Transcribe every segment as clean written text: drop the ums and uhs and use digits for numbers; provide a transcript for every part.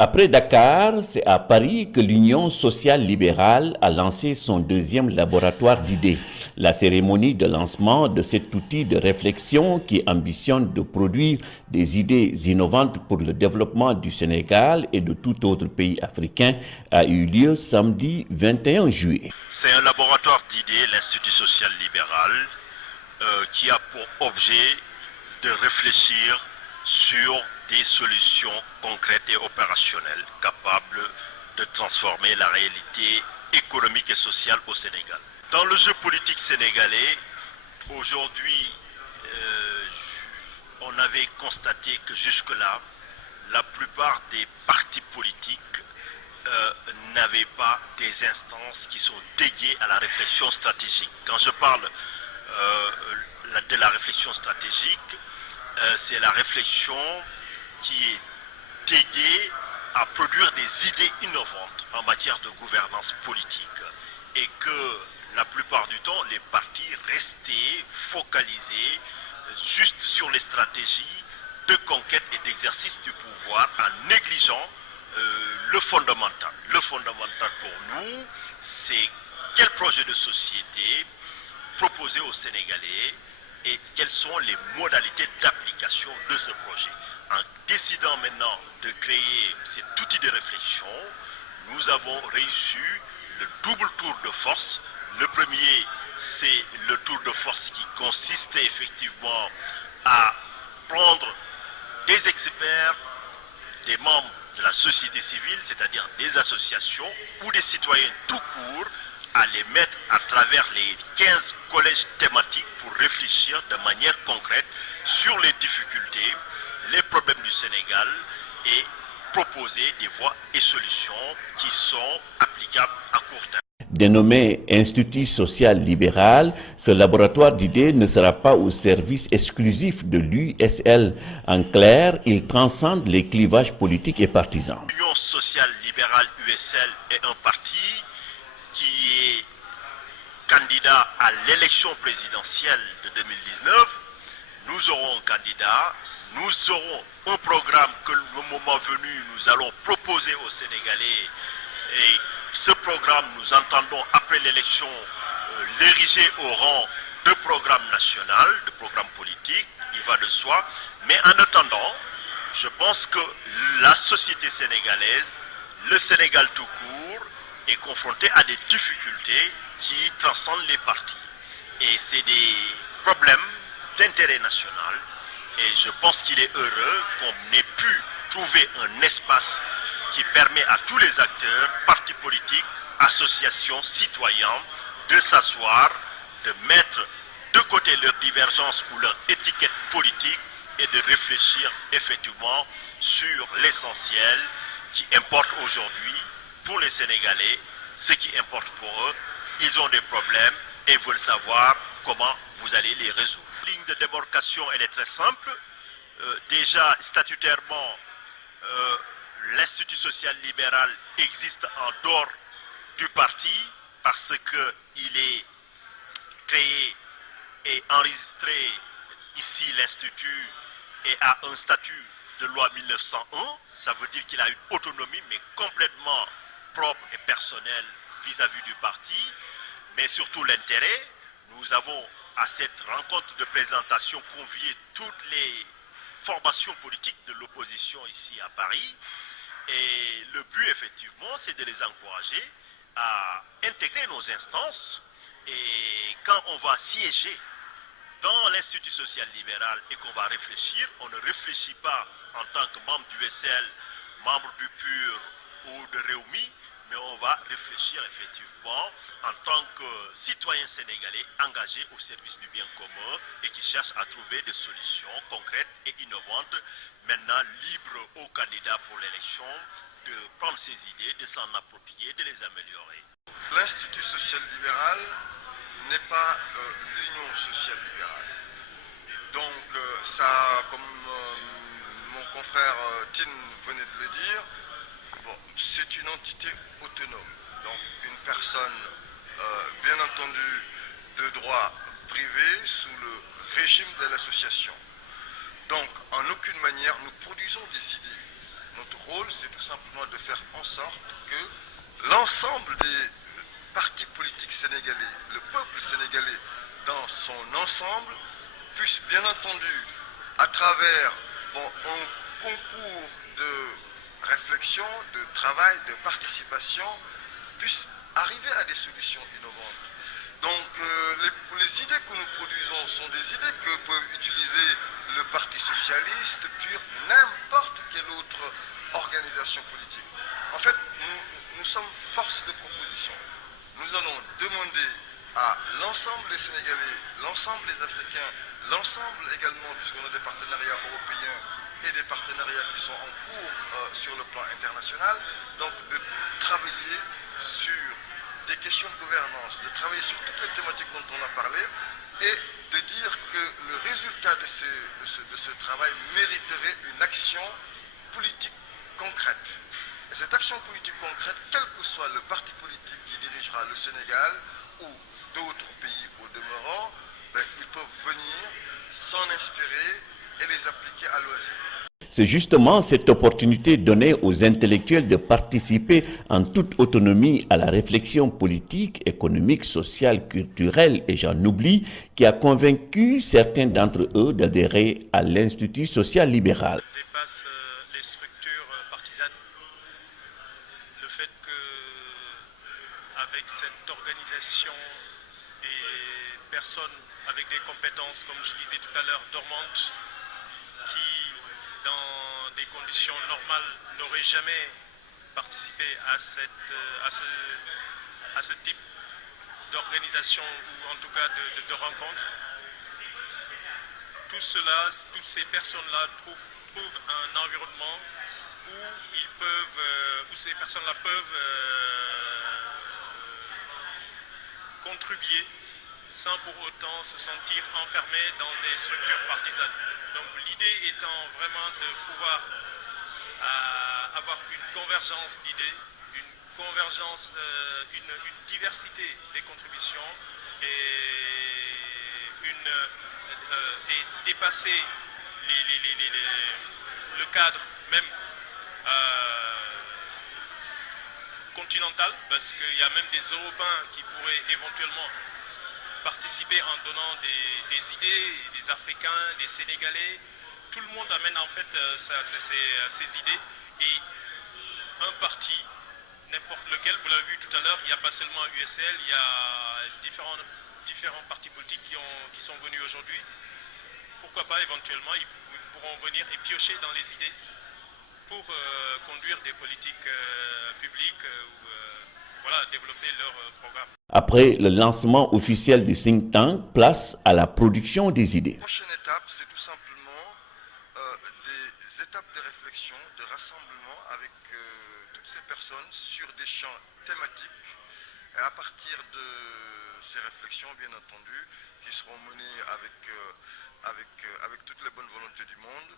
Après Dakar, c'est à Paris que l'Union sociale libérale a lancé son deuxième laboratoire d'idées. La cérémonie de lancement de cet outil de réflexion qui ambitionne de produire des idées innovantes pour le développement du Sénégal et de tout autre pays africain a eu lieu samedi 21 juillet. C'est un laboratoire d'idées, l'Institut social libéral, qui a pour objet de réfléchir sur des solutions concrètes et opérationnelles capables de transformer la réalité économique et sociale au Sénégal. Dans le jeu politique sénégalais, aujourd'hui, on avait constaté que jusque-là, la plupart des partis politiques n'avaient pas des instances qui sont dédiées à la réflexion stratégique. Quand je parle de la réflexion stratégique, c'est la réflexion qui est dédiée à produire des idées innovantes en matière de gouvernance politique et que la plupart du temps, les partis restaient focalisés juste sur les stratégies de conquête et d'exercice du pouvoir en négligeant le fondamental. Le fondamental pour nous, c'est quel projet de société proposer aux Sénégalais et quelles sont les modalités d'application de ce projet. En décidant maintenant de créer cet outil de réflexion, nous avons réussi le double tour de force. Le premier, c'est le tour de force qui consistait effectivement à prendre des experts, des membres de la société civile, c'est-à-dire des associations ou des citoyens tout court, à les mettre à travers les 15 collèges thématiques pour réfléchir de manière concrète sur les difficultés, les problèmes du Sénégal et proposer des voies et solutions qui sont applicables à court terme. Dénommé Institut social libéral, ce laboratoire d'idées ne sera pas au service exclusif de l'USL. En clair, il transcende les clivages politiques et partisans. L'Union sociale libérale USL est un parti qui est candidat à l'élection présidentielle de 2019. Nous aurons un candidat, nous aurons un programme que le moment venu, nous allons proposer aux Sénégalais. Et ce programme, nous entendons après l'élection l'ériger au rang de programme national, de programme politique, il va de soi. Mais en attendant, je pense que la société sénégalaise, le Sénégal tout court, est confronté à des difficultés qui transcendent les partis. Et c'est des problèmes d'intérêt national. Et je pense qu'il est heureux qu'on ait pu trouver un espace qui permet à tous les acteurs, partis politiques, associations, citoyens, de s'asseoir, de mettre de côté leurs divergences ou leur étiquette politique et de réfléchir effectivement sur l'essentiel qui importe aujourd'hui pour les Sénégalais, ce qui importe pour eux. Ils ont des problèmes et veulent savoir comment vous allez les résoudre. La ligne de démarcation, elle est très simple. Déjà, statutairement, l'Institut social libéral existe en dehors du parti parce qu'il est créé et enregistré ici l'Institut et a un statut de loi 1901. Ça veut dire qu'il a une autonomie mais complètement propre et personnelle vis-à-vis du parti. Mais surtout l'intérêt, nous avons à cette rencontre de présentation convié toutes les formations politiques de l'opposition ici à Paris. Et le but, effectivement, c'est de les encourager à intégrer nos instances. Et quand on va siéger dans l'Institut social libéral et qu'on va réfléchir, on ne réfléchit pas en tant que membre du SL, membre du PUR ou de Réumi, mais on va réfléchir effectivement en tant que citoyen sénégalais engagé au service du bien commun et qui cherche à trouver des solutions concrètes et innovantes, maintenant libre aux candidats pour l'élection de prendre ces idées, de s'en approprier, de les améliorer. L'Institut social libéral n'est pas l'Union sociale libérale. Donc ça, comme mon confrère Tin venait de le dire, c'est une entité autonome. Donc une personne, bien entendu, de droit privé sous le régime de l'association. Donc en aucune manière nous produisons des idées. notre rôle, c'est tout simplement de faire en sorte que l'ensemble des partis politiques sénégalais, le peuple sénégalais dans son ensemble, puisse bien entendu, à travers un concours de réflexion, de travail, de participation, puisse arriver à des solutions innovantes. Donc les idées que nous produisons sont des idées que peuvent utiliser le Parti socialiste, puis n'importe quelle autre organisation politique. En fait, nous sommes force de proposition. Nous allons demander à l'ensemble des Sénégalais, l'ensemble des Africains, l'ensemble également, puisqu'on a des partenariats européens et des partenariats qui sont en cours sur le plan international, donc de travailler sur des questions de gouvernance, de travailler sur toutes les thématiques dont on a parlé et de dire que le résultat de ce travail mériterait une action politique concrète. Et cette action politique concrète, quel que soit le parti politique qui dirigera le Sénégal ou d'autres pays au demeurant, ils peuvent venir, s'en inspirer et les appliquer à loisir. C'est justement cette opportunité donnée aux intellectuels de participer en toute autonomie à la réflexion politique, économique, sociale, culturelle et j'en oublie, qui a convaincu certains d'entre eux d'adhérer à l'Institut social libéral. Dépasse les structures partisanes. Le fait qu'avec cette organisation des personnes avec des compétences, comme je disais tout à l'heure, dormantes, qui dans des conditions normales n'auraient jamais participé à ce type d'organisation ou en tout cas de rencontre. Tout cela, toutes ces personnes-là trouvent un environnement où ces personnes-là peuvent contribuer sans pour autant se sentir enfermés dans des structures partisanes. Donc l'idée étant vraiment de pouvoir avoir une convergence d'idées, une convergence, une diversité des contributions et dépasser le cadre même continental, parce qu'il y a même des Européens qui pourraient éventuellement participer en donnant des idées, des Africains, des Sénégalais. Tout le monde amène en fait ses idées et un parti, n'importe lequel, vous l'avez vu tout à l'heure, il n'y a pas seulement USL, il y a différents partis politiques qui sont venus aujourd'hui. Pourquoi pas éventuellement, ils pourront venir et piocher dans les idées pour conduire des politiques publiques ou développer leur programme. Après le lancement officiel du think tank, place à la production des idées. La prochaine étape, c'est tout simplement des étapes de réflexion, de rassemblement avec toutes ces personnes sur des champs thématiques. Et à partir de ces réflexions, bien entendu, qui seront menées avec toutes les bonnes volontés du monde,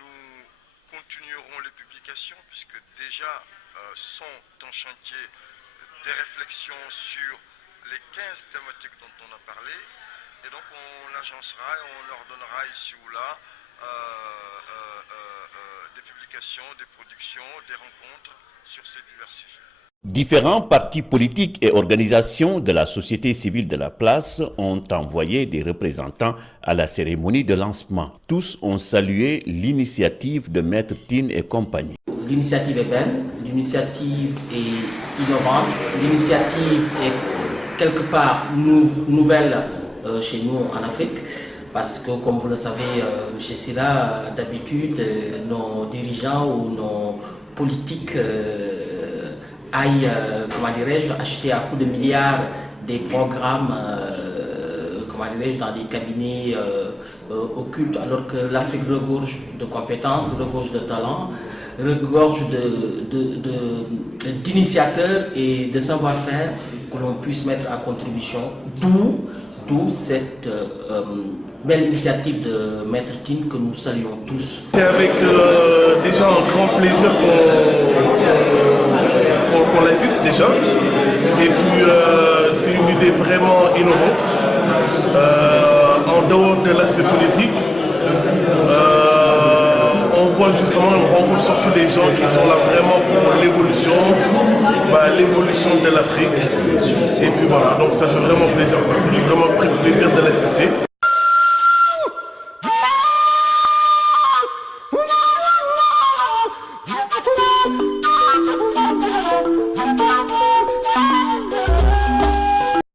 nous continuerons les publications puisque déjà sont en chantier des réflexions sur les 15 thématiques dont on a parlé et donc on l'agencera et on leur donnera ici ou là des publications, des productions, des rencontres sur ces divers sujets. Différents partis politiques et organisations de la société civile de la place ont envoyé des représentants à la cérémonie de lancement. Tous ont salué l'initiative de Maître Tine et compagnie. L'initiative est belle, l'initiative est innovante, l'initiative est quelque part nouvelle chez nous en Afrique, parce que comme vous le savez, M. Silla, d'habitude, nos dirigeants ou nos politiques aillent, acheter à coups de milliards des programmes dans des cabinets occultes, alors que l'Afrique regorge de compétences, regorge de talents, regorge d'initiateurs et de savoir-faire que l'on puisse mettre à contribution, d'où cette belle initiative de Maître Tine que nous saluons tous. C'est avec déjà un grand plaisir qu'on l'assiste déjà, et puis c'est une idée vraiment innovante, en dehors de l'aspect politique. On fois justement on rencontre surtout des gens qui sont là vraiment pour l'évolution de l'Afrique. Et puis voilà, donc ça fait vraiment plaisir, ça fait vraiment plaisir de l'assister.